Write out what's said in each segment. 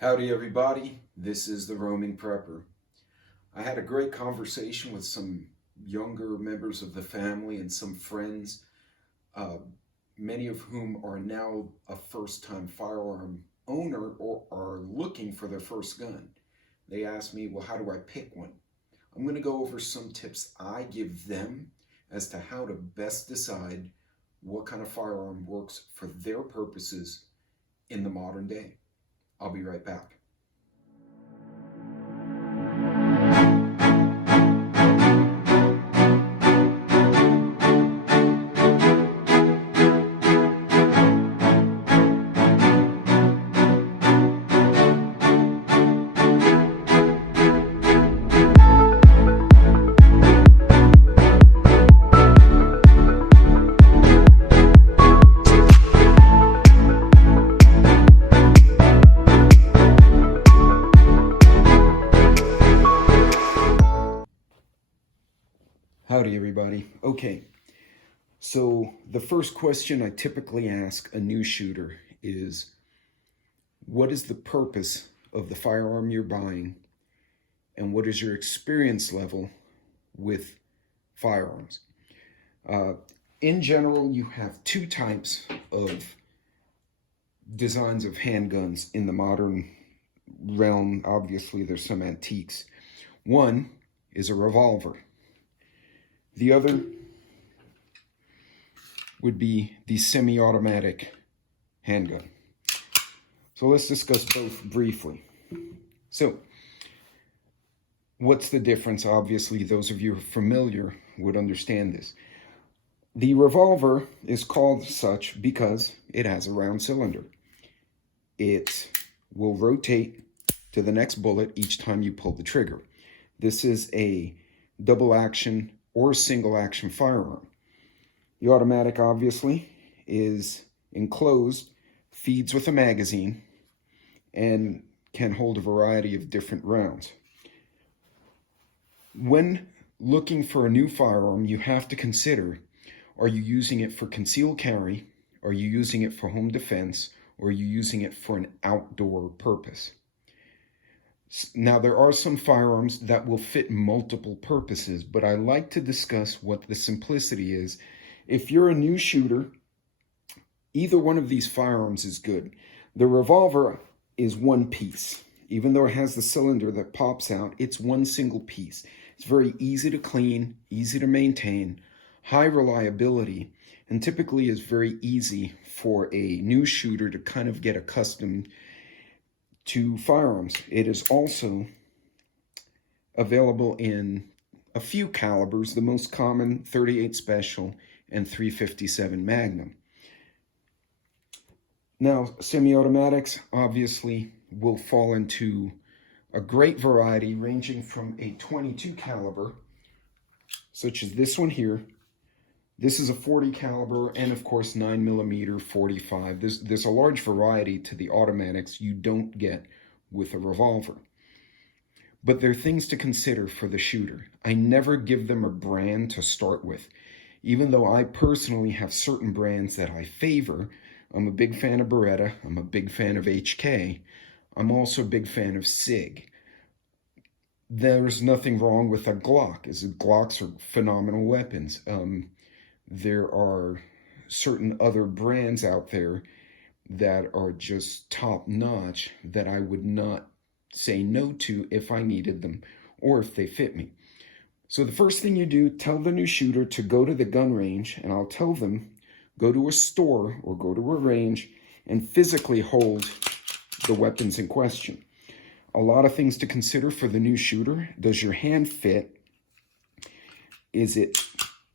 Howdy everybody, this is the Roaming Prepper. I had a great conversation with some younger members of the family and some friends, many of whom are now a first-time firearm owner or are looking for their first gun. They asked me, well, how do I pick one? I'm going to go over some tips I give them as to how to best decide what kind of firearm works for their purposes in the modern day. I'll be right back. Howdy everybody. Okay, so the first question I typically ask a new shooter is, what is the purpose of the firearm you're buying, and what is your experience level with firearms? In general, you have two types of designs of handguns in the modern realm. Obviously, there's some antiques. One is a revolver. The other would be the semi-automatic handgun. So let's discuss both briefly. So, what's the difference? Obviously, those of you who are familiar would understand this. The revolver is called such because it has a round cylinder. It will rotate to the next bullet each time you pull the trigger. This is a double action or a single action firearm. The automatic, obviously, is enclosed, feeds with a magazine, and can hold a variety of different rounds. When looking for a new firearm, you have to consider, are you using it for concealed carry? Are you using it for home defense? Or are you using it for an outdoor purpose? Now, there are some firearms that will fit multiple purposes, but I like to discuss what the simplicity is. If you're a new shooter, either one of these firearms is good. The revolver is one piece. Even though it has the cylinder that pops out, it's one single piece. It's very easy to clean, easy to maintain, high reliability, and typically is very easy for a new shooter to kind of get accustomed to firearms. It is also available in a few calibers, the most common 38 Special and 357 Magnum. Now, semi-automatics obviously will fall into a great variety ranging from a 22 caliber, such as this one here. This is a 40 caliber and of course 9mm 45. There's a large variety to the automatics you don't get with a revolver. But there are things to consider for the shooter. I never give them a brand to start with. Even though I personally have certain brands that I favor, I'm a big fan of Beretta, I'm a big fan of HK, I'm also a big fan of SIG. There's nothing wrong with a Glock, as Glocks are phenomenal weapons. There are certain other brands out there that are just top-notch that I would not say no to if I needed them or if they fit me. So the first thing you do, tell the new shooter to go to the gun range, and I'll tell them, go to a store or go to a range and physically hold the weapons in question. A lot of things to consider for the new shooter. Does your hand fit? Is it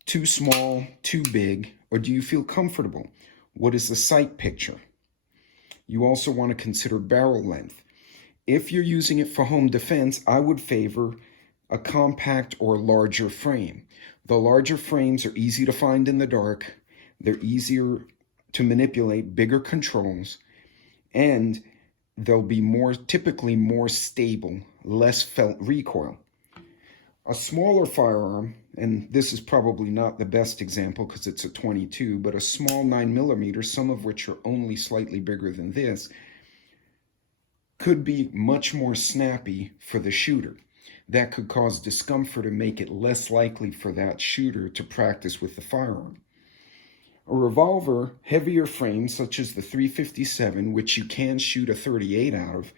too small, too big, or do you feel comfortable? What is the sight picture? You also want to consider barrel length. If you're using it for home defense, I would favor a compact or larger frame. The larger frames are easy to find in the dark, they're easier to manipulate, bigger controls, and they'll be typically more stable, less felt recoil. A smaller firearm, and this is probably not the best example because it's a 22, but a small 9mm, some of which are only slightly bigger than this, could be much more snappy for the shooter. That could cause discomfort and make it less likely for that shooter to practice with the firearm. A revolver, heavier frame, such as the 357, which you can shoot a 38 out of,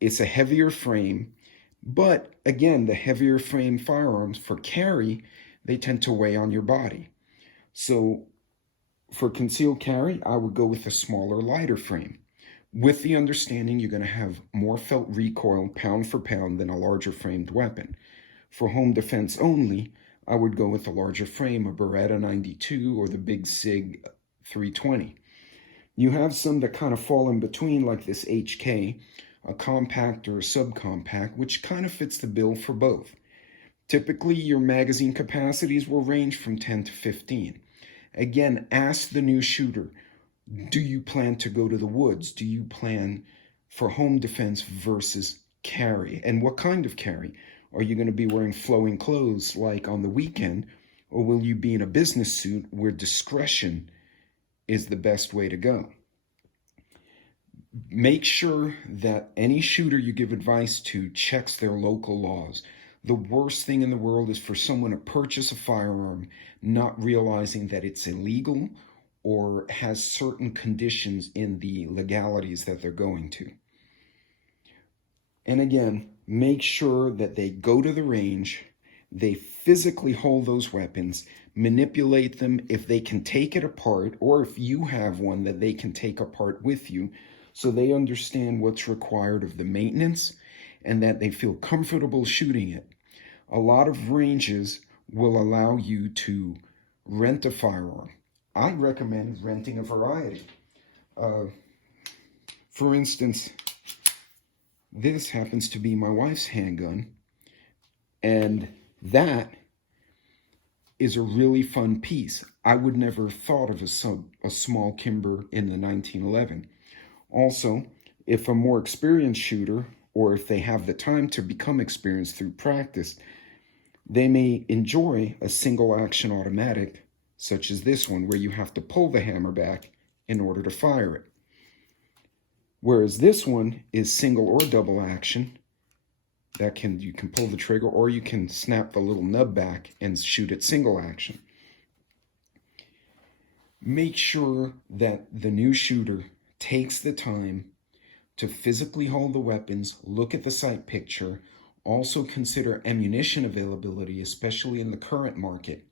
it's a heavier frame, but again, the heavier frame firearms for carry, they tend to weigh on your body. So for concealed carry, I would go with a smaller, lighter frame, with the understanding you're going to have more felt recoil pound for pound than a larger framed weapon. For home defense only, I would go with a larger frame, a Beretta 92 or the Big Sig 320. You have some that kind of fall in between, like this HK, a compact or a subcompact, which kind of fits the bill for both. Typically, your magazine capacities will range from 10 to 15. Again, ask the new shooter, do you plan to go to the woods? Do you plan for home defense versus carry? And what kind of carry? Are you going to be wearing flowing clothes like on the weekend? Or will you be in a business suit where discretion is the best way to go? Make sure that any shooter you give advice to checks their local laws. The worst thing in the world is for someone to purchase a firearm not realizing that it's illegal or has certain conditions in the legalities that they're going to. And again, make sure that they go to the range, they physically hold those weapons, manipulate them if they can take it apart, or if you have one that they can take apart with you, so they understand what's required of the maintenance and that they feel comfortable shooting it. A lot of ranges will allow you to rent a firearm. I recommend renting a variety. For instance, this happens to be my wife's handgun, and that is a really fun piece. I would never have thought of a small Kimber in the 1911. Also, if a more experienced shooter, or if they have the time to become experienced through practice, they may enjoy a single action automatic, such as this one, where you have to pull the hammer back in order to fire it. Whereas this one is single or double action. You can pull the trigger, or you can snap the little nub back and shoot it single action. Make sure that the new shooter takes the time to physically hold the weapons, look at the sight picture, also consider ammunition availability, especially in the current market,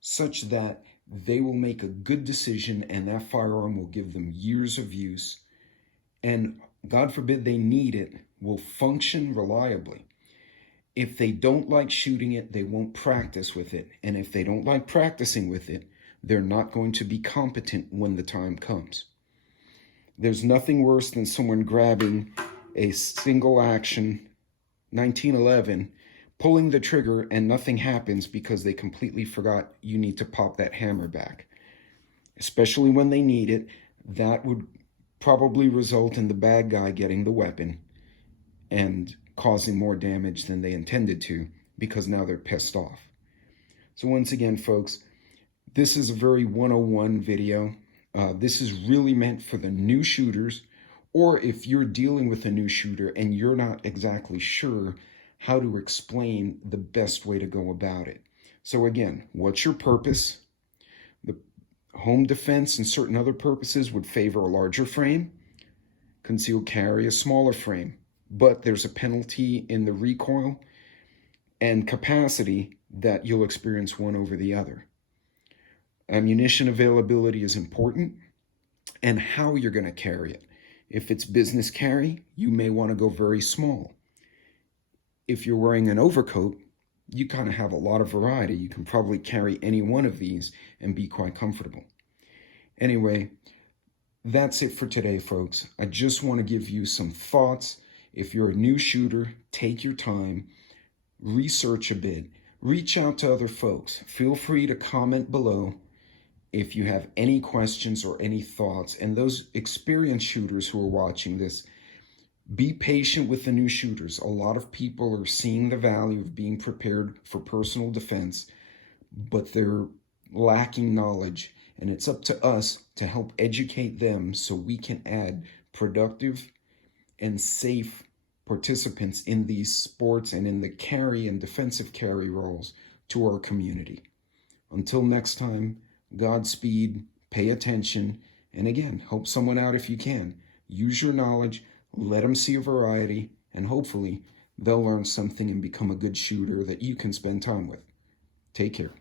such that they will make a good decision and that firearm will give them years of use, and God forbid they need it, will function reliably. If they don't like shooting it, they won't practice with it. And if they don't like practicing with it, they're not going to be competent when the time comes. There's nothing worse than someone grabbing a single action 1911, pulling the trigger, and nothing happens because they completely forgot you need to pop that hammer back. Especially when they need it, that would probably result in the bad guy getting the weapon and causing more damage than they intended to, because now they're pissed off. So once again, folks, this is a very 101 video. This is really meant for the new shooters, or if you're dealing with a new shooter and you're not exactly sure how to explain the best way to go about it. So again, what's your purpose? The home defense and certain other purposes would favor a larger frame. Concealed carry, a smaller frame. But there's a penalty in the recoil and capacity that you'll experience one over the other. Ammunition availability is important, and how you're going to carry it. If it's business carry, you may want to go very small. If you're wearing an overcoat, you kind of have a lot of variety. You can probably carry any one of these and be quite comfortable. Anyway, that's it for today, folks. I just want to give you some thoughts. If you're a new shooter, take your time, research a bit, reach out to other folks. Feel free to comment below if you have any questions or any thoughts. And those experienced shooters who are watching this, be patient with the new shooters. A lot of people are seeing the value of being prepared for personal defense, but they're lacking knowledge. And it's up to us to help educate them so we can add productive and safe participants in these sports and in the carry and defensive carry roles to our community. Until next time, Godspeed, pay attention, and again, help someone out if you can. Use your knowledge, let them see a variety, and hopefully they'll learn something and become a good shooter that you can spend time with. Take care.